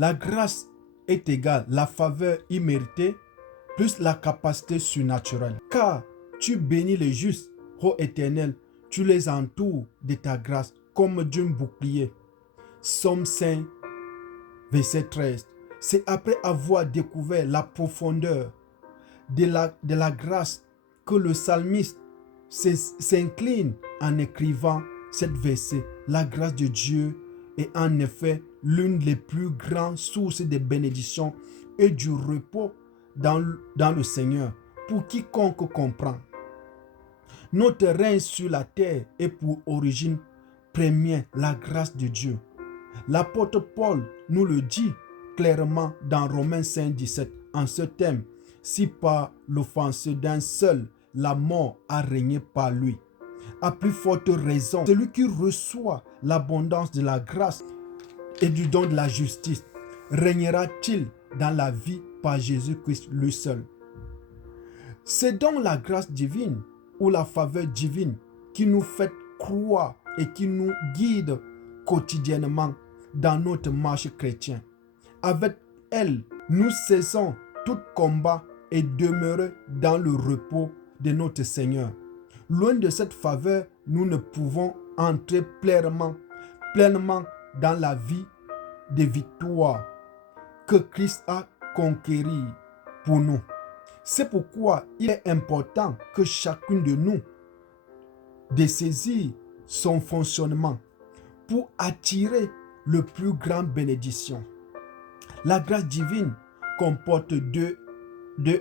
La grâce est égale la faveur imméritée plus la capacité surnaturelle. Car tu bénis les justes, ô Éternel, tu les entoures de ta grâce comme d'un bouclier. Psaume 5, verset 13. C'est après avoir découvert la profondeur de la grâce que le psalmiste s'incline en écrivant cette verset. La grâce de Dieu est en effet l'une des plus grandes sources de bénédiction et du repos dans le Seigneur pour quiconque comprend. Notre règne sur la terre est pour origine première la grâce de Dieu. L'apôtre Paul nous le dit clairement dans Romains 5, 17 en ce thème. Si par l'offense d'un seul, la mort a régné par lui, à plus forte raison, celui qui reçoit l'abondance de la grâce et du don de la justice, régnera-t-il dans la vie par Jésus-Christ lui seul. C'est donc la grâce divine ou la faveur divine qui nous fait croire et qui nous guide quotidiennement dans notre marche chrétienne. Avec elle, nous cessons tout combat et demeurons dans le repos de notre Seigneur. Loin de cette faveur, nous ne pouvons entrer pleinement dans la vie de victoire que Christ a conquérie pour nous. C'est pourquoi il est important que chacun de nous dessaisisse son fonctionnement pour attirer le plus grand bénédiction. La grâce divine comporte deux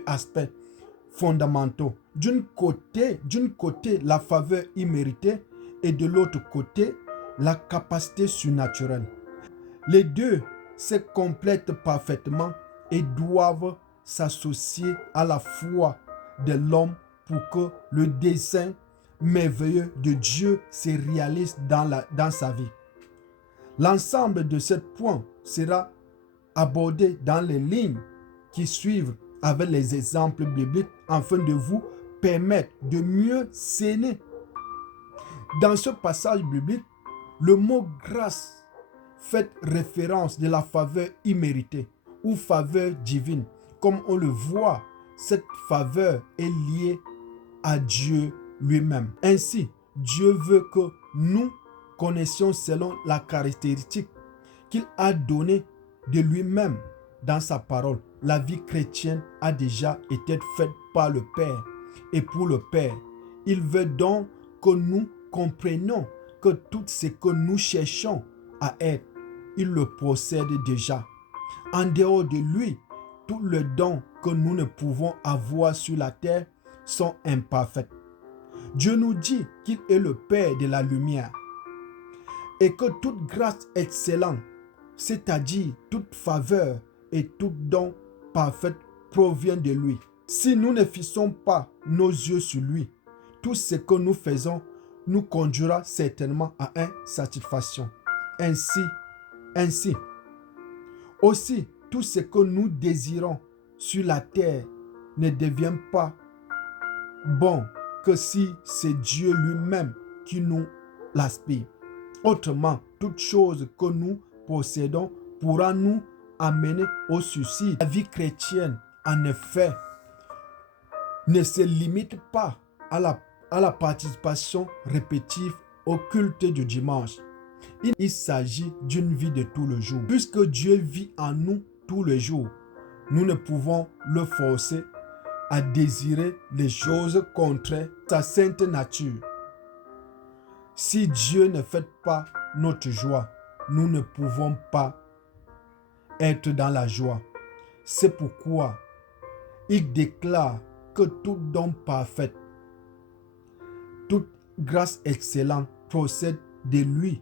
aspects fondamentaux. D'une côté, la faveur imméritée et de l'autre côté, la capacité surnaturelle. Les deux se complètent parfaitement et doivent s'associer à la foi de l'homme pour que le dessein merveilleux de Dieu se réalise dans sa vie. L'ensemble de ces points sera abordé dans les lignes qui suivent avec les exemples bibliques afin de vous permettre de mieux cerner. Dans ce passage biblique, le mot grâce fait référence de la faveur imméritée ou faveur divine. Comme on le voit, cette faveur est liée à Dieu lui-même. Ainsi, Dieu veut que nous connaissions selon la caractéristique qu'il a donnée de lui-même dans sa parole. La vie chrétienne a déjà été faite par le Père et pour le Père. Il veut donc que nous comprenions que tout ce que nous cherchons à être, il le possède déjà. En dehors de lui, tous les dons que nous ne pouvons avoir sur la terre sont imparfaits. Dieu nous dit qu'il est le Père de la lumière et que toute grâce excellente, c'est-à-dire toute faveur et tout don parfait provient de lui. Si nous ne fixons pas nos yeux sur lui, tout ce que nous faisons nous conduira certainement à une satisfaction. Ainsi, aussi, tout ce que nous désirons sur la terre ne devient pas bon que si c'est Dieu lui-même qui nous l'aspire. Autrement, toute chose que nous possédons pourra nous amener au suicide. La vie chrétienne, en effet, ne se limite pas à la participation répétitive au culte du dimanche. Il s'agit d'une vie de tous les jours. Puisque Dieu vit en nous tous les jours, nous ne pouvons le forcer à désirer les choses contraires à sa sainte nature. Si Dieu ne fait pas notre joie, nous ne pouvons pas être dans la joie. C'est pourquoi il déclare que tout don parfait, toute grâce excellente procède de lui,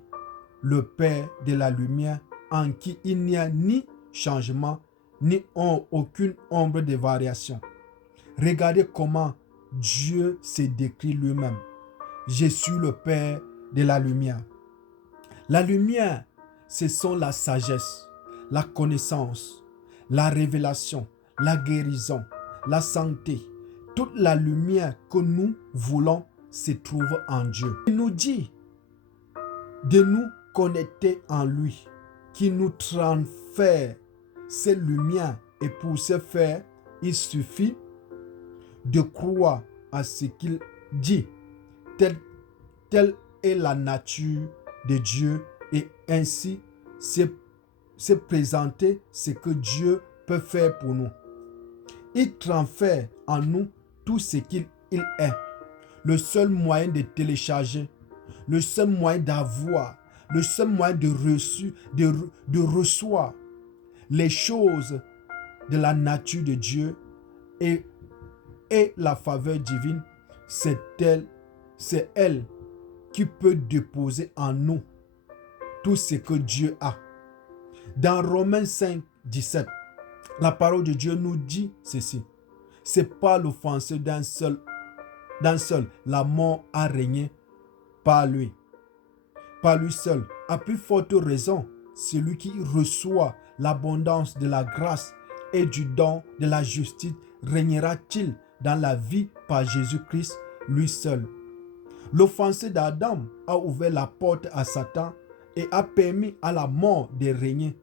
le Père de la lumière, en qui il n'y a ni changement, ni aucune ombre de variation. Regardez comment Dieu se décrit lui-même. Je suis le Père de la lumière. La lumière, ce sont la sagesse, la connaissance, la révélation, la guérison, la santé. Toute la lumière que nous voulons se trouve en Dieu. Il nous dit de nous connecter en lui, qui nous transfère ces lumières et pour ce faire, il suffit de croire à ce qu'il dit. Telle est la nature de Dieu et ainsi se présenter ce que Dieu peut faire pour nous. Il transfère en nous tout ce qu'il est. Le seul moyen de télécharger, le seul moyen d'avoir, le seul moyen de recevoir les choses de la nature de Dieu et la faveur divine, c'est elle qui peut déposer en nous tout ce que Dieu a. Dans Romains 5, 17, la parole de Dieu nous dit ceci. C'est pas l'offensé d'un seul, la mort a régné par lui seul. À plus forte raison, celui qui reçoit l'abondance de la grâce et du don de la justice régnera-t-il dans la vie par Jésus-Christ, lui seul. L'offensé d'Adam a ouvert la porte à Satan et a permis à la mort de régner.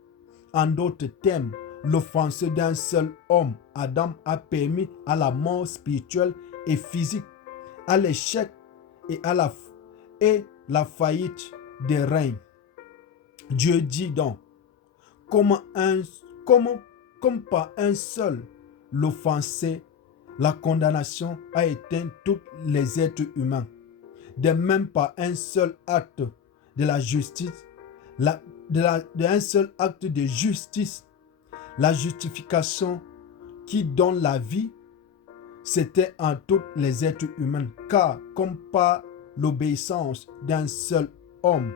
En d'autres termes, l'offensé d'un seul homme, Adam, a permis à la mort spirituelle et physique, à l'échec et à la faillite des règnes. Dieu dit donc, comme par un seul l'offensé, la condamnation a éteint tous les êtres humains. De même par un seul acte de la justice, d'un seul acte de justice, la justification qui donne la vie, c'était en tous les êtres humains. Car comme par l'obéissance d'un seul homme,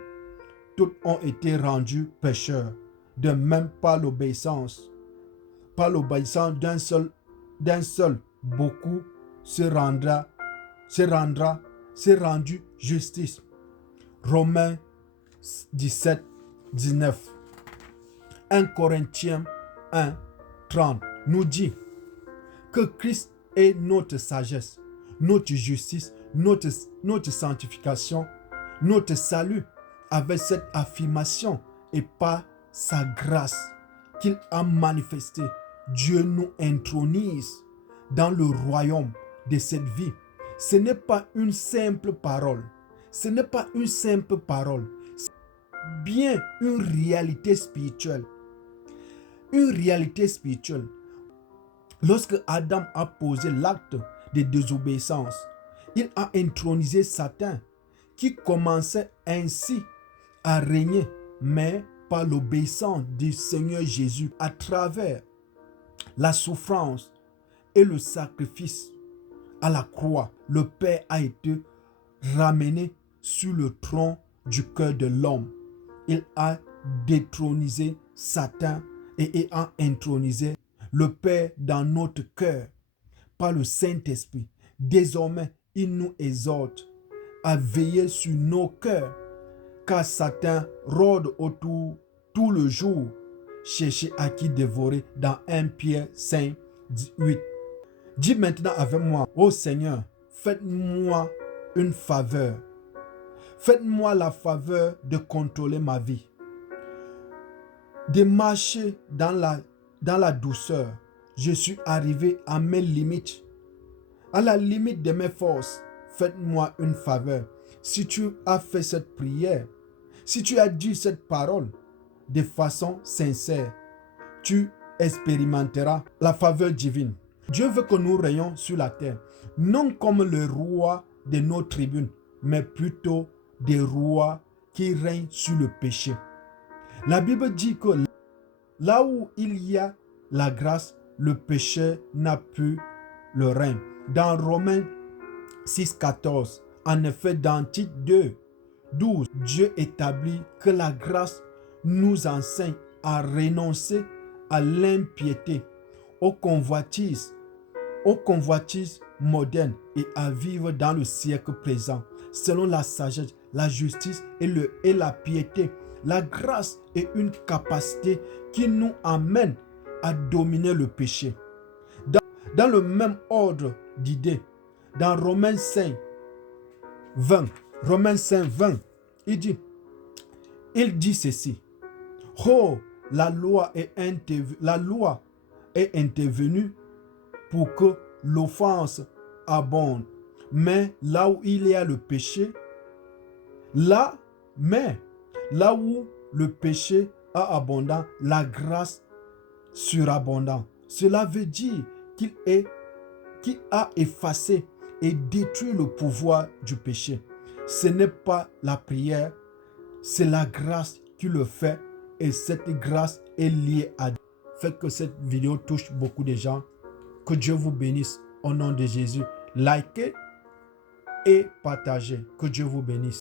tous ont été rendus pécheurs. De même par l'obéissance d'un seul, beaucoup se rendu justice. Romains 17, 19. 1 Corinthiens 1, 30 nous dit que Christ est notre sagesse, notre justice, notre sanctification, notre salut. Avec cette affirmation et par sa grâce qu'il a manifestée, Dieu nous intronise dans le royaume de cette vie. Ce n'est pas une simple parole. Ce n'est pas une simple parole. C'est bien une réalité spirituelle. Une réalité spirituelle. Lorsque Adam a posé l'acte de désobéissance, il a intronisé Satan qui commençait ainsi à régner, mais par l'obéissance du Seigneur Jésus à travers la souffrance et le sacrifice à la croix. Le Père a été ramené sur le trône du cœur de l'homme. Il a détronisé Satan et a intronisé le Père dans notre cœur par le Saint-Esprit. Désormais, il nous exhorte à veiller sur nos cœurs, car Satan rôde autour tout le jour, chercher à qui dévorer. Dans 1 Pierre 5, 18. Dis maintenant avec moi, ô Seigneur, faites-moi une faveur. Faites-moi la faveur de contrôler ma vie, de marcher dans la douceur. Je suis arrivé à mes limites, à la limite de mes forces. Faites-moi une faveur. Si tu as fait cette prière, si tu as dit cette parole de façon sincère, tu expérimenteras la faveur divine. Dieu veut que nous rayons sur la terre, non comme le roi de nos tribunes, mais plutôt des rois qui règnent sur le péché. La Bible dit que là où il y a la grâce, le péché n'a plus le règne. Dans Romains 6, 14, en effet, dans Tite 2, 12, Dieu établit que la grâce nous enseigne à renoncer à l'impiété, aux convoitises modernes et à vivre dans le siècle présent, selon la sagesse, la justice et la piété. La grâce est une capacité qui nous amène à dominer le péché. Dans le même ordre d'idées, dans Romains 5, 20, il dit ceci. Oh, la loi est intervenue pour que l'offense abonde. Mais là où il y a le péché, là où le péché a abondant, la grâce surabondante. Cela veut dire qu'il a effacé et détruit le pouvoir du péché. Ce n'est pas la prière, c'est la grâce qui le fait, et cette grâce est liée à Dieu. Faites que cette vidéo touche beaucoup de gens. Que Dieu vous bénisse au nom de Jésus. Likez et partagez. Que Dieu vous bénisse.